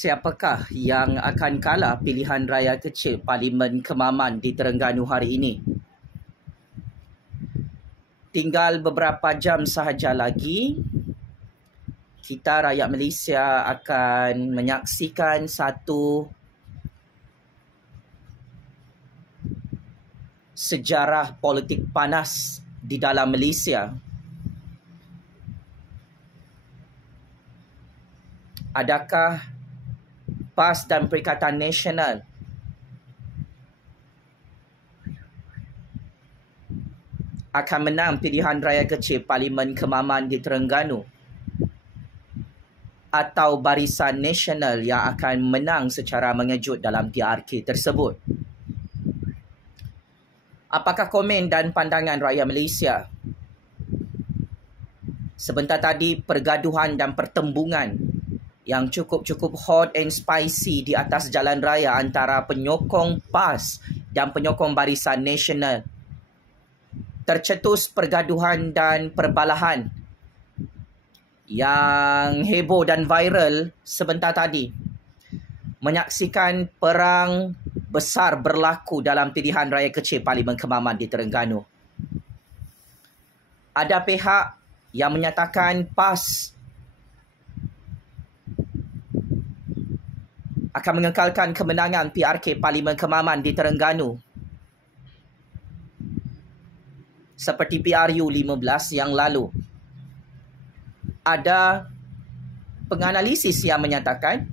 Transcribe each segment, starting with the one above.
Siapakah yang akan kalah pilihan raya kecil Parlimen Kemaman di Terengganu hari ini? Tinggal beberapa jam sahaja lagi, kita rakyat Malaysia akan menyaksikan satu sejarah politik panas di dalam Malaysia. Adakah PAS dan Perikatan Nasional akan menang pilihan raya kecil Parlimen Kemaman di Terengganu, atau Barisan Nasional yang akan menang secara mengejut dalam PRK tersebut? Apakah komen dan pandangan rakyat Malaysia? Sebentar tadi, pergaduhan dan pertembungan yang cukup hot and spicy di atas jalan raya antara penyokong PAS dan penyokong Barisan Nasional. Tercetus pergaduhan dan perbalahan yang heboh dan viral sebentar tadi, menyaksikan perang besar berlaku dalam pilihan raya kecil Parlimen Kemaman di Terengganu. Ada pihak yang menyatakan PAS akan mengekalkan kemenangan PRK Parlimen Kemaman di Terengganu seperti PRU 15 yang lalu. Ada penganalisis yang menyatakan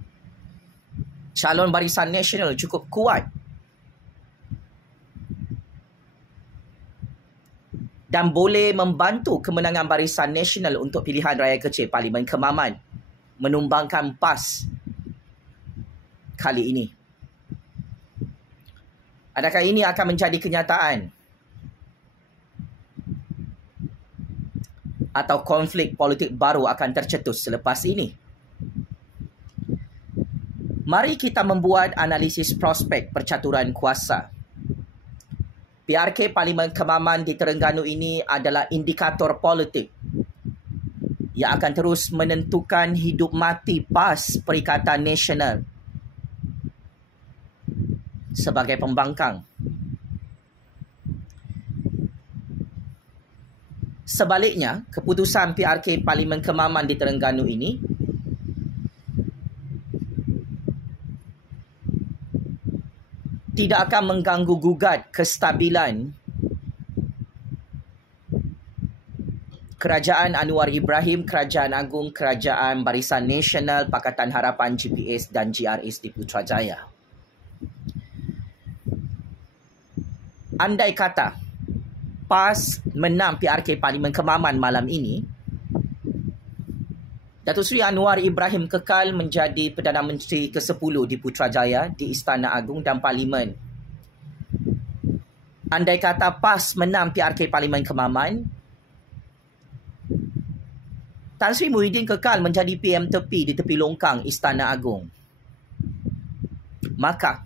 calon Barisan Nasional cukup kuat dan boleh membantu kemenangan Barisan Nasional untuk pilihan raya kecil Parlimen Kemaman, menumbangkan PAS kali ini. Adakah ini akan menjadi kenyataan? Atau konflik politik baru akan tercetus selepas ini? Mari kita membuat analisis prospek percaturan kuasa. PRK Parlimen Kemaman di Terengganu ini adalah indikator politik yang akan terus menentukan hidup mati PAS Perikatan Nasional sebagai pembangkang. Sebaliknya, keputusan PRK Parlimen Kemaman di Terengganu ini tidak akan mengganggu gugat kestabilan Kerajaan Anwar Ibrahim, Kerajaan Agung, Kerajaan Barisan Nasional, Pakatan Harapan GPS dan GRS di Putrajaya. Andai kata PAS menang PRK Parlimen Kemaman malam ini, Datuk Seri Anwar Ibrahim kekal menjadi Perdana Menteri ke-10 di Putrajaya, di Istana Agung dan Parlimen. Andai kata PAS menang PRK Parlimen Kemaman, Tan Sri Muhyiddin kekal menjadi PM tepi di tepi longkang Istana Agung. Maka,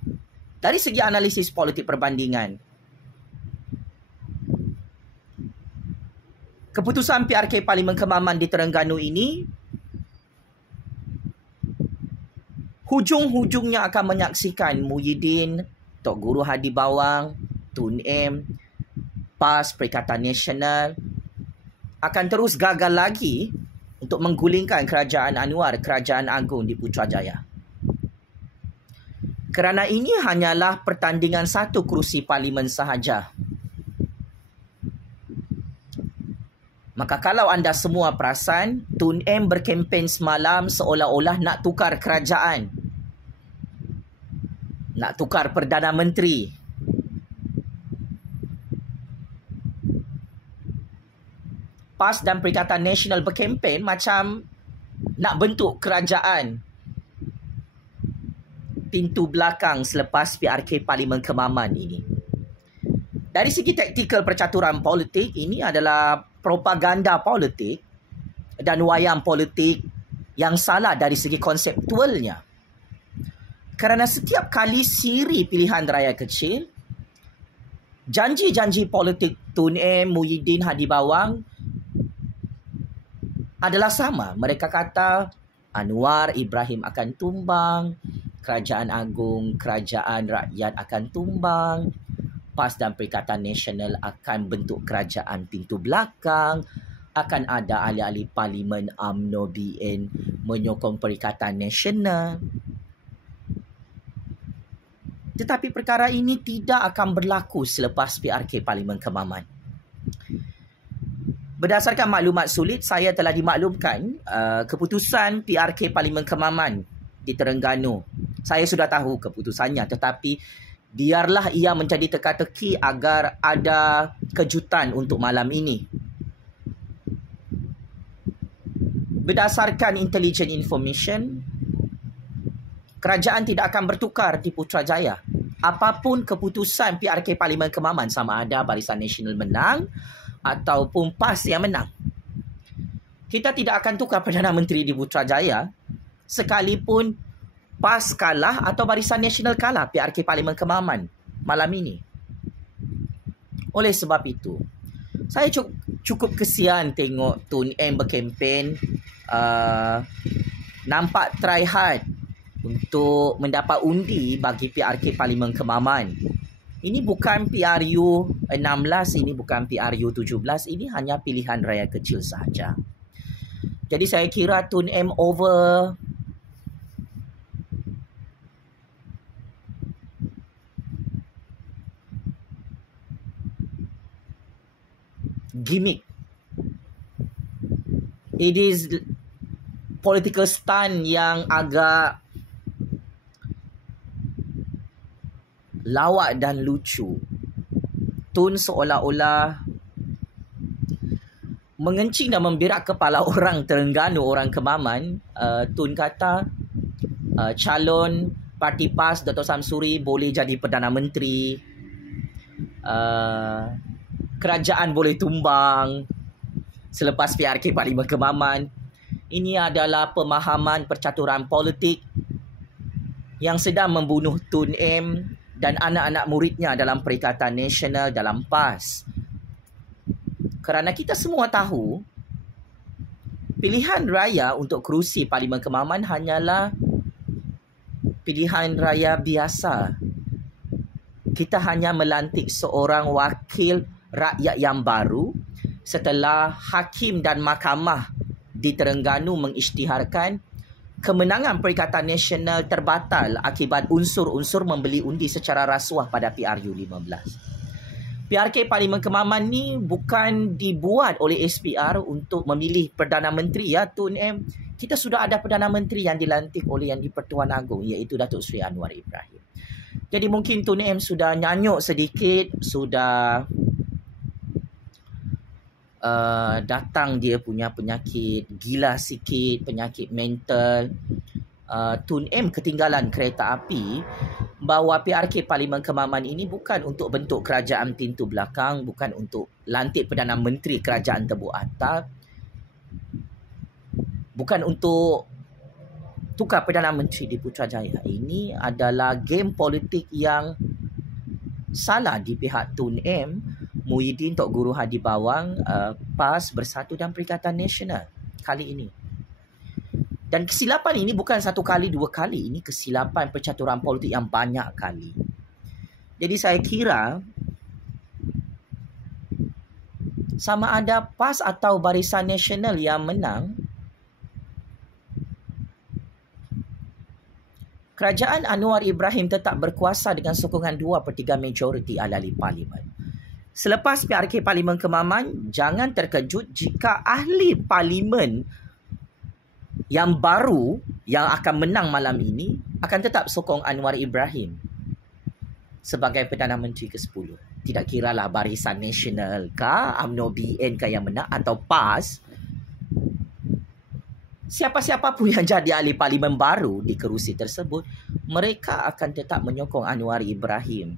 dari segi analisis politik perbandingan, keputusan PRK Parlimen Kemaman di Terengganu ini hujung-hujungnya akan menyaksikan Muhyiddin, Tok Guru Hadi Bawang, Tun M, PAS Perikatan Nasional akan terus gagal lagi untuk menggulingkan Kerajaan Anwar, Kerajaan Agung di Putrajaya. Kerana ini hanyalah pertandingan satu kerusi parlimen sahaja. Maka kalau anda semua perasan, Tun M berkempen semalam seolah-olah nak tukar kerajaan, nak tukar Perdana Menteri. PAS dan Perikatan Nasional berkempen macam nak bentuk kerajaan pintu belakang selepas PRK Parlimen Kemaman ini. Dari segi taktikal percaturan politik, ini adalah propaganda politik dan wayang politik yang salah dari segi konseptualnya. Kerana setiap kali siri pilihan raya kecil, janji-janji politik Tun M, Muhyiddin, Hadi Bawang adalah sama. Mereka kata Anwar Ibrahim akan tumbang, Kerajaan Agung Kerajaan Rakyat akan tumbang, PAS dan Perikatan Nasional akan bentuk kerajaan pintu belakang, akan ada ahli-ahli Parlimen UMNO BN menyokong Perikatan Nasional. Tetapi perkara ini tidak akan berlaku selepas PRK Parlimen Kemaman. Berdasarkan maklumat sulit, saya telah dimaklumkan keputusan PRK Parlimen Kemaman di Terengganu. Saya sudah tahu keputusannya, tetapi biarlah ia menjadi teka-teki agar ada kejutan untuk malam ini. Berdasarkan intelligent information, kerajaan tidak akan bertukar di Putrajaya. Apapun keputusan PRK Parlimen Kemaman, sama ada Barisan Nasional menang ataupun PAS yang menang, kita tidak akan tukar Perdana Menteri di Putrajaya sekalipun PAS kalah atau Barisan Nasional kalah PRK Parlimen Kemaman malam ini. Oleh sebab itu, saya cukup kesian tengok Tun M berkempen, nampak try hard untuk mendapat undi bagi PRK Parlimen Kemaman. Ini bukan PRU 16, ini bukan PRU 17, ini hanya pilihan raya kecil sahaja. Jadi saya kira Tun M over gimmick. It is political stunt yang agak lawak dan lucu. Tun seolah-olah mengencing dan memberak kepala orang Terengganu, orang Kemaman. Tun kata calon parti PAS Dato' Samsuri boleh jadi Perdana Menteri, kerajaan boleh tumbang selepas PRK Parlimen Kemaman. Ini adalah pemahaman percaturan politik yang sedang membunuh Tun M dan anak-anak muridnya dalam Perikatan Nasional, dalam PAS. Kerana kita semua tahu, pilihan raya untuk kerusi Parlimen Kemaman hanyalah pilihan raya biasa. Kita hanya melantik seorang wakil rakyat yang baru setelah hakim dan mahkamah di Terengganu mengisytiharkan kemenangan Perikatan Nasional terbatal akibat unsur-unsur membeli undi secara rasuah pada PRU 15. PRK Parlimen Kemaman ni bukan dibuat oleh SPR untuk memilih Perdana Menteri, ya Tun M. Kita sudah ada Perdana Menteri yang dilantik oleh Yang di-Pertuan Agong, iaitu Datuk Seri Anwar Ibrahim. Jadi mungkin Tun M sudah nyanyuk sedikit, sudah datang dia punya penyakit gila sikit, penyakit mental. Tun M ketinggalan kereta api bahawa PRK Parlimen Kemaman ini bukan untuk bentuk kerajaan pintu belakang, bukan untuk lantik Perdana Menteri kerajaan tebuk atap, bukan untuk tukar Perdana Menteri di Putrajaya. Ini adalah game politik yang salah di pihak Tun M, Muhyiddin, Tok Guru Hadi Bawang, PAS Bersatu dan Perikatan Nasional kali ini. Dan kesilapan ini bukan satu kali, dua kali. Ini kesilapan percaturan politik yang banyak kali. Jadi saya kira sama ada PAS atau Barisan Nasional yang menang, kerajaan Anwar Ibrahim tetap berkuasa dengan sokongan 2/3 majoriti ahli Parlimen. Selepas PRK Parlimen Kemaman, jangan terkejut jika ahli Parlimen yang baru yang akan menang malam ini akan tetap sokong Anwar Ibrahim sebagai Perdana Menteri ke-10. Tidak kiralah Barisan Nasional kah, UMNO BN kah yang menang atau PAS. Siapa-siapa pun yang jadi ahli Parlimen baru di kerusi tersebut, mereka akan tetap menyokong Anwar Ibrahim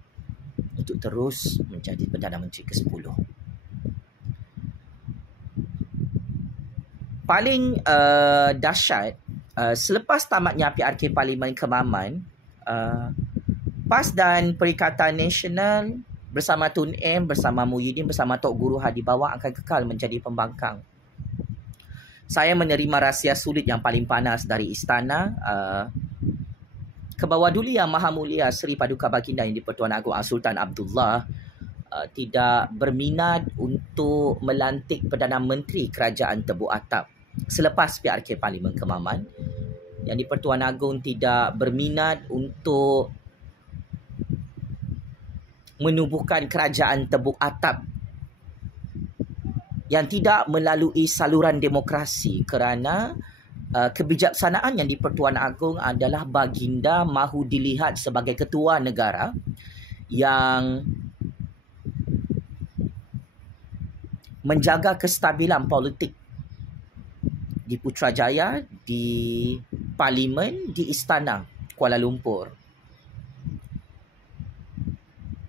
untuk terus menjadi Perdana Menteri ke-10. Paling dahsyat, selepas tamatnya PRK Parlimen Kemaman, PAS dan Perikatan Nasional bersama Tun M, bersama Muhyiddin, bersama Tok Guru Hadi Bawang akan kekal menjadi pembangkang. saya menerima rahsia sulit yang paling panas dari istana ke bawah duli Yang Maha Mulia Seri Paduka Baginda Yang di-Pertuan Agong Sultan Abdullah tidak berminat untuk melantik Perdana Menteri Kerajaan Tebuk Atap selepas PRK Parlimen Kemaman. Yang di-Pertuan Agong tidak berminat untuk menubuhkan Kerajaan Tebuk Atap yang tidak melalui saluran demokrasi kerana kebijaksanaan yang di-Pertuan Agong adalah baginda mahu dilihat sebagai ketua negara yang menjaga kestabilan politik di Putrajaya, di Parlimen, di Istana Kuala Lumpur.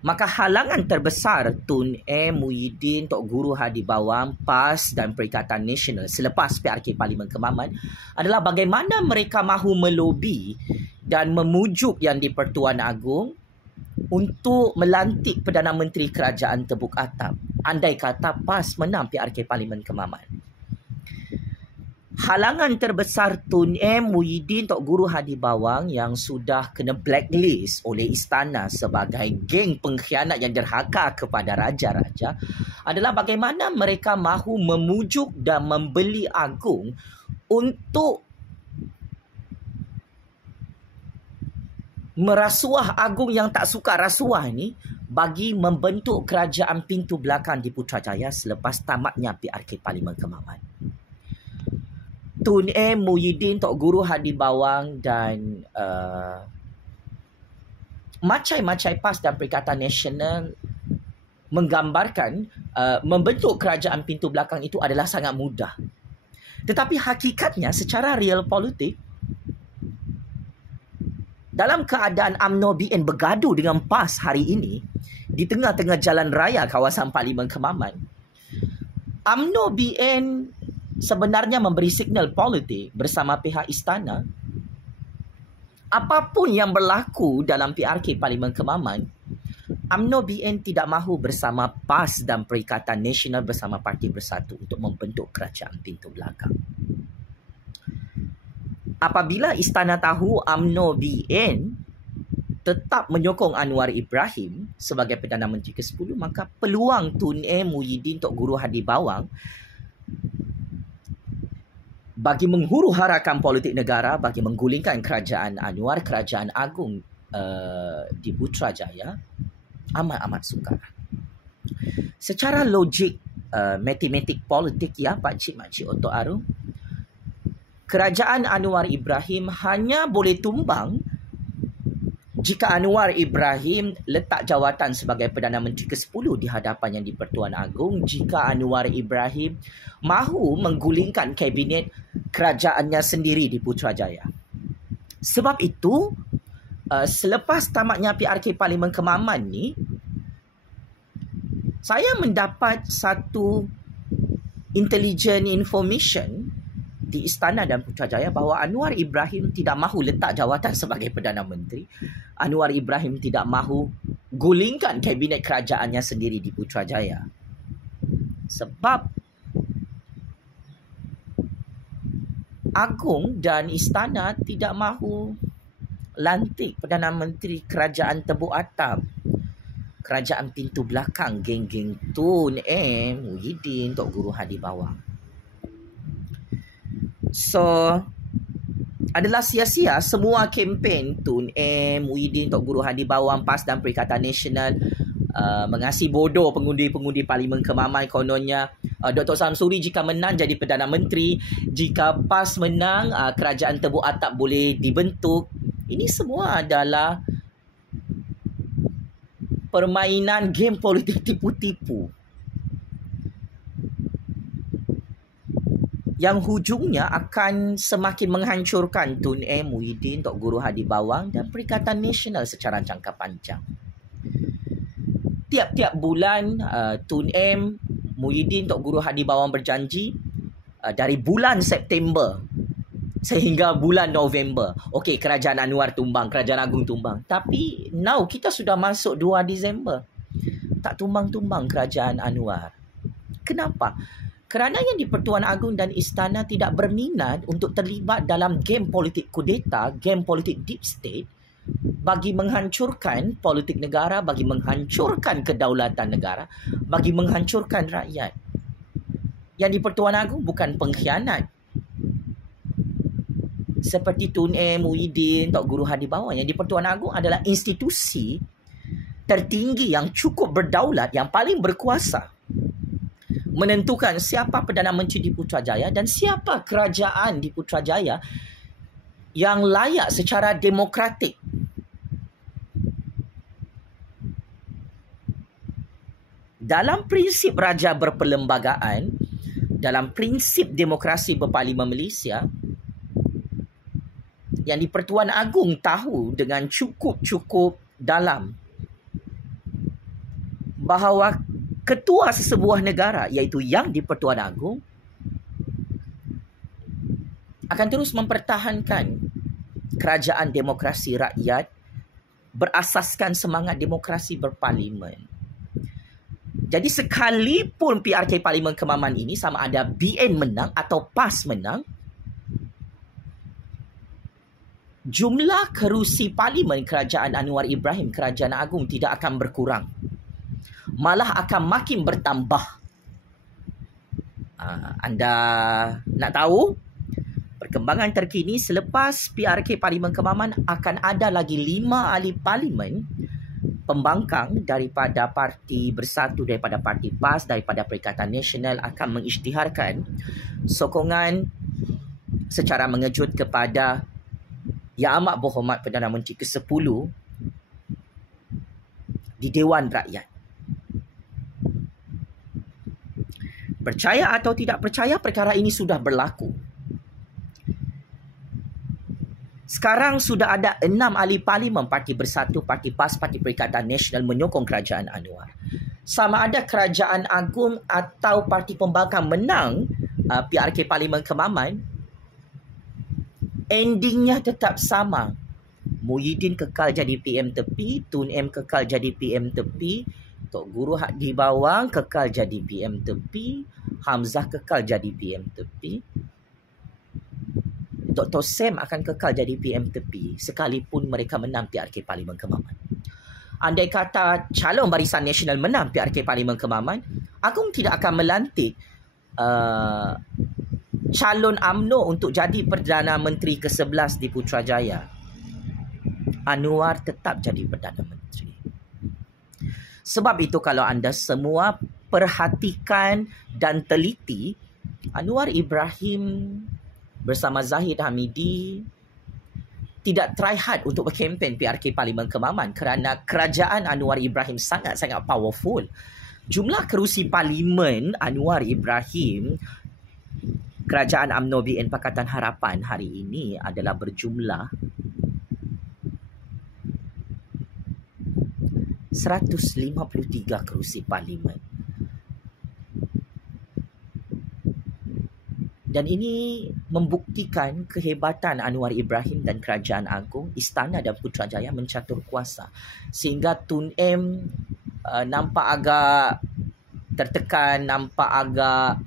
Maka halangan terbesar Tun M. Muhyiddin, Tok Guru Hadi Bawang, PAS dan Perikatan Nasional selepas PRK Parlimen Kemaman adalah bagaimana mereka mahu melobi dan memujuk Yang di-Pertuan Agong untuk melantik Perdana Menteri Kerajaan Tebuk Atap andai kata PAS menang PRK Parlimen Kemaman. Halangan terbesar Tun M. Muhyiddin, Tok Guru Hadi Bawang yang sudah kena blacklist oleh istana sebagai geng pengkhianat yang derhaka kepada raja-raja adalah bagaimana mereka mahu memujuk dan membeli Agong untuk merasuah Agong yang tak suka rasuah ni bagi membentuk kerajaan pintu belakang di Putrajaya selepas tamatnya PRK Parlimen Kemaman. Tun M. Muhyiddin, Tok Guru Hadi Bawang dan macai-macai PAS dan Perikatan Nasional menggambarkan membentuk kerajaan pintu belakang itu adalah sangat mudah. Tetapi hakikatnya secara real politik, dalam keadaan UMNO BN bergaduh dengan PAS hari ini di tengah-tengah jalan raya kawasan Parlimen Kemaman, UMNO BN sebenarnya memberi signal politik bersama pihak istana. Apapun yang berlaku dalam PRK Parlimen Kemaman, UMNO BN tidak mahu bersama PAS dan Perikatan Nasional bersama Parti Bersatu untuk membentuk kerajaan pintu belakang. Apabila istana tahu UMNO BN tetap menyokong Anwar Ibrahim sebagai Perdana Menteri ke-10, maka peluang Tun M. Muhyiddin, Tok Guru Hadi Bawang bagi menghuru-harakan politik negara, bagi menggulingkan kerajaan Anwar, kerajaan agung di Putrajaya, amat-amat sukar. Secara logik matematik politik ya Pakcik Makcik Otok Arum, kerajaan Anwar Ibrahim hanya boleh tumbang jika Anwar Ibrahim letak jawatan sebagai Perdana Menteri ke-10 di hadapan Yang di-Pertuan Agong, jika Anwar Ibrahim mahu menggulingkan kabinet kerajaannya sendiri di Putrajaya. Sebab itu, selepas tamatnya PRK Parlimen Kemaman ni, saya mendapat satu intelligent information di Istana dan Putrajaya bahawa Anwar Ibrahim tidak mahu letak jawatan sebagai Perdana Menteri. Anwar Ibrahim tidak mahu gulingkan kabinet kerajaannya sendiri di Putrajaya. Sebab Agong dan Istana tidak mahu lantik Perdana Menteri Kerajaan Tebuk Atap, kerajaan pintu belakang geng-geng Tun M. Muhyiddin, Tok Guru Hadi Bawang. So, adalah sia-sia semua kempen Tun M. Muhyiddin, Tok Guru Hadi Bawang, PAS dan Perikatan Nasional mengasih bodoh pengundi-pengundi Parlimen Kemaman. Kononnya Dr. Samsuri jika menang jadi Perdana Menteri, jika PAS menang kerajaan Tebuk Atap boleh dibentuk. Ini semua adalah permainan game politik tipu-tipu yang hujungnya akan semakin menghancurkan Tun M. Muhyiddin, Tok Guru Hadi Bawang dan Perikatan Nasional secara jangka panjang. Tiap-tiap bulan Tun M. Muhyiddin, Tok Guru Hadi Bawang berjanji dari bulan September sehingga bulan November, okey, kerajaan Anwar tumbang, kerajaan agung tumbang. Tapi now kita sudah masuk 2 Disember, tak tumbang-tumbang kerajaan Anwar. Kenapa? Kerana yang di-Pertuan Agong dan istana tidak berminat untuk terlibat dalam game politik kudeta, game politik deep state, bagi menghancurkan politik negara, bagi menghancurkan kedaulatan negara, bagi menghancurkan rakyat. Yang di-Pertuan Agong bukan pengkhianat seperti Tun M, Muhyiddin, Tok Guru Hadibawan. Yang di-Pertuan Agong adalah institusi tertinggi yang cukup berdaulat, yang paling berkuasa menentukan siapa Perdana Menteri di Putrajaya dan siapa kerajaan di Putrajaya yang layak secara demokratik. Dalam prinsip raja berperlembagaan, dalam prinsip demokrasi berparlimen Malaysia, yang di-Pertuan Agong tahu dengan cukup dalam bahawa ketua sesebuah negara, iaitu yang di-Pertuan Agong, akan terus mempertahankan kerajaan demokrasi rakyat berasaskan semangat demokrasi berparlimen. Jadi sekalipun PRK Parlimen Kemaman ini sama ada BN menang atau PAS menang, jumlah kerusi parlimen kerajaan Anwar Ibrahim, Kerajaan Agong, tidak akan berkurang. Malah akan makin bertambah. Anda nak tahu perkembangan terkini selepas PRK Parlimen Kemaman, akan ada lagi 5 ahli parlimen pembangkang daripada Parti Bersatu, daripada Parti PAS, daripada Perikatan Nasional akan mengisytiharkan sokongan secara mengejut kepada Yang Amat Berhormat Perdana Menteri ke-10 di Dewan Rakyat. Percaya atau tidak percaya, perkara ini sudah berlaku. Sekarang sudah ada 6 ahli parlimen Parti Bersatu, Parti PAS, Parti Perikatan Nasional menyokong Kerajaan Anwar. Sama ada Kerajaan Agong atau Parti Pembangkang menang PRK Parlimen Kemaman, endingnya tetap sama. Muhyiddin kekal jadi PM tepi, Tun M kekal jadi PM tepi, Tok Guru Hadibawan kekal jadi PM tepi, Hamzah kekal jadi PM tepi, Dr. Sam akan kekal jadi PM tepi sekalipun mereka menang PRK Parlimen Kemaman. Andai kata calon Barisan Nasional menang PRK Parlimen Kemaman, Agong tidak akan melantik calon UMNO untuk jadi Perdana Menteri ke-11 di Putrajaya. Anwar tetap jadi Perdana Menteri. Sebab itu kalau anda semua perhatikan dan teliti, Anwar Ibrahim bersama Zahid Hamidi tidak try hard untuk berkempen PRK Parlimen Kemaman kerana kerajaan Anwar Ibrahim sangat-sangat powerful. Jumlah kerusi parlimen Anwar Ibrahim, Kerajaan UMNO BN Pakatan Harapan hari ini adalah berjumlah 153 kerusi parlimen. Dan ini membuktikan kehebatan Anwar Ibrahim dan Kerajaan Agong, Istana dan Putrajaya mencatur kuasa. Sehingga Tun M nampak agak tertekan, nampak agak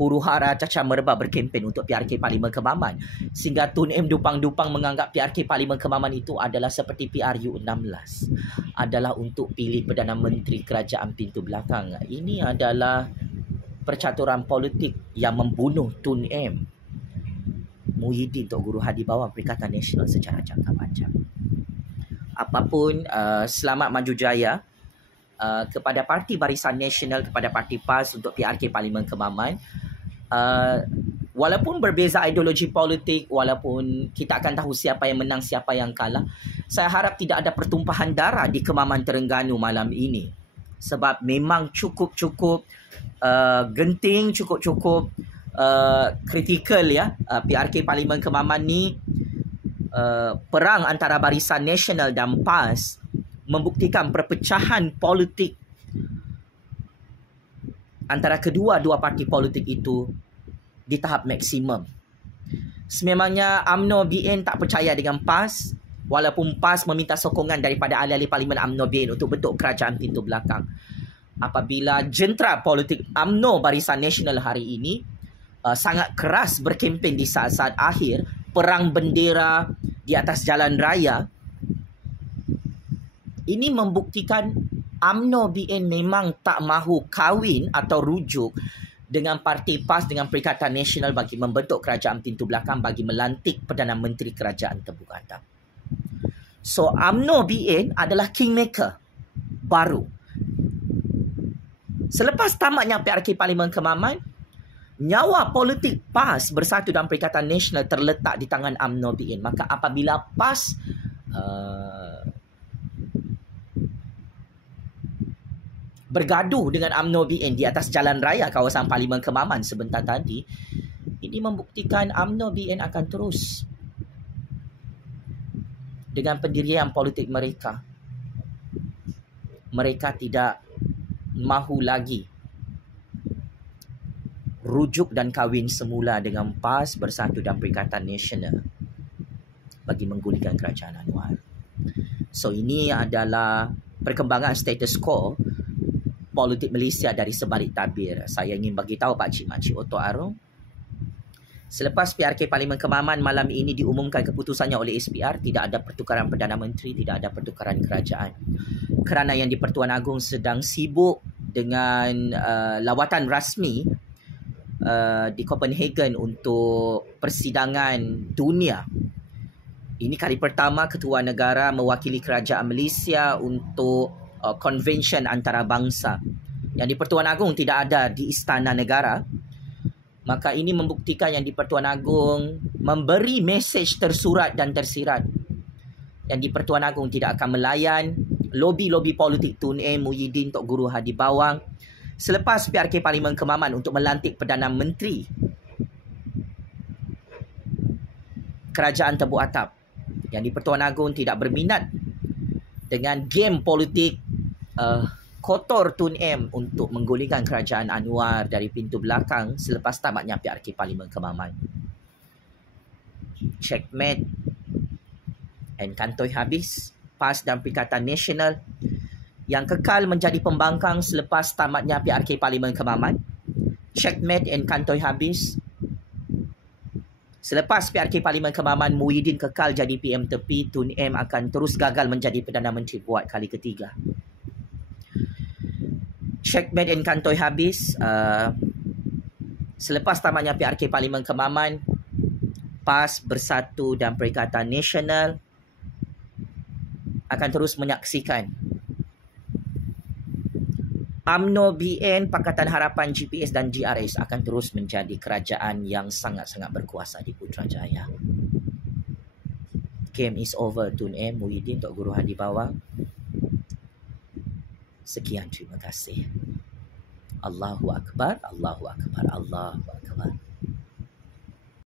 huru-hara cacar merebak berkempen untuk PRK Parlimen Kemaman. Sehingga Tun M dupang-dupang menganggap PRK Parlimen Kemaman itu adalah seperti PRU 16. Adalah untuk pilih Perdana Menteri Kerajaan Pintu Belakang. Ini adalah percaturan politik yang membunuh Tun M, Muhyiddin, Tok Guru Hadibawan, Perikatan Nasional secara jangka panjang. Apapun, selamat maju jaya kepada Parti Barisan Nasional, kepada Parti PAS untuk PRK Parlimen Kemaman. Walaupun berbeza ideologi politik, walaupun kita akan tahu siapa yang menang, siapa yang kalah, saya harap tidak ada pertumpahan darah di Kemaman Terengganu malam ini. Sebab memang cukup genting, cukup kritikal ya. PRK Parlimen Kemaman ni perang antara Barisan Nasional dan PAS membuktikan perpecahan politik antara kedua-dua parti politik itu di tahap maksimum. Sememangnya UMNO BN tak percaya dengan PAS, walaupun PAS meminta sokongan daripada ahli-ahli Parlimen UMNO BN untuk bentuk kerajaan pintu belakang. apabila jentera politik UMNO Barisan Nasional hari ini sangat keras berkempen di saat-saat akhir perang bendera di atas jalan raya. Ini membuktikan UMNO BN memang tak mahu kahwin atau rujuk dengan Parti PAS dengan Perikatan Nasional bagi membentuk kerajaan pintu belakang bagi melantik Perdana Menteri Kerajaan Terbuka Hadap. So UMNO BN adalah kingmaker baru. Selepas tamatnya PRK Parlimen Kemaman, nyawa politik PAS Bersatu dan Perikatan Nasional terletak di tangan UMNO BN. Maka apabila PAS bergaduh dengan UMNO BN di atas jalan raya kawasan Parlimen Kemaman sebentar tadi, ini membuktikan UMNO BN akan terus dengan pendirian politik mereka. Mereka tidak mahu lagi rujuk dan kahwin semula dengan PAS Bersatu dan Perikatan Nasional bagi menggulingkan kerajaan Anwar. So ini adalah perkembangan status quo politik Malaysia dari sebalik tabir. Saya ingin bagi tahu Pak Cik Makcik Oto Arong, selepas PRK Parlimen Kemaman malam ini diumumkan keputusannya oleh SPR, tidak ada pertukaran Perdana Menteri, tidak ada pertukaran kerajaan. Kerana yang di-Pertuan Agong sedang sibuk dengan lawatan rasmi di Copenhagen untuk persidangan dunia. Ini kali pertama ketua negara mewakili kerajaan Malaysia untuk convention antarabangsa. Yang di-Pertuan Agong tidak ada di Istana Negara. Maka ini membuktikan yang di-Pertuan Agong memberi mesej tersurat dan tersirat. Yang di-Pertuan Agong tidak akan melayan lobi-lobi politik Tun M, Muhyiddin, Tok Guru Hadi Bawang selepas PRK Parlimen Kemaman untuk melantik Perdana Menteri Kerajaan Terbuka Hadap. Yang di-Pertuan Agong tidak berminat dengan game politik kotor Tun M untuk menggulingkan kerajaan Anwar dari pintu belakang selepas tamatnya PRK Parlimen Kemaman. Checkmate and kantoi habis. PAS dan Perikatan Nasional yang kekal menjadi pembangkang selepas tamatnya PRK Parlimen Kemaman. Checkmate and kantoi habis. Selepas PRK Parlimen Kemaman, Muhyiddin kekal jadi PM tepi, Tun M akan terus gagal menjadi Perdana Menteri buat kali ketiga. Checkmate and kantoi habis. Selepas tamatnya PRK Parlimen Kemaman, PAS Bersatu dan Perikatan Nasional akan terus menyaksikan UMNO BN, Pakatan Harapan GPS dan GRS akan terus menjadi kerajaan yang sangat-sangat berkuasa di Putrajaya. Game is over, Tun M, Muhyiddin, Tok Guru Hadi Bawang. Sekian, terima kasih. Allahu Akbar, Allahu Akbar, Allahu Akbar.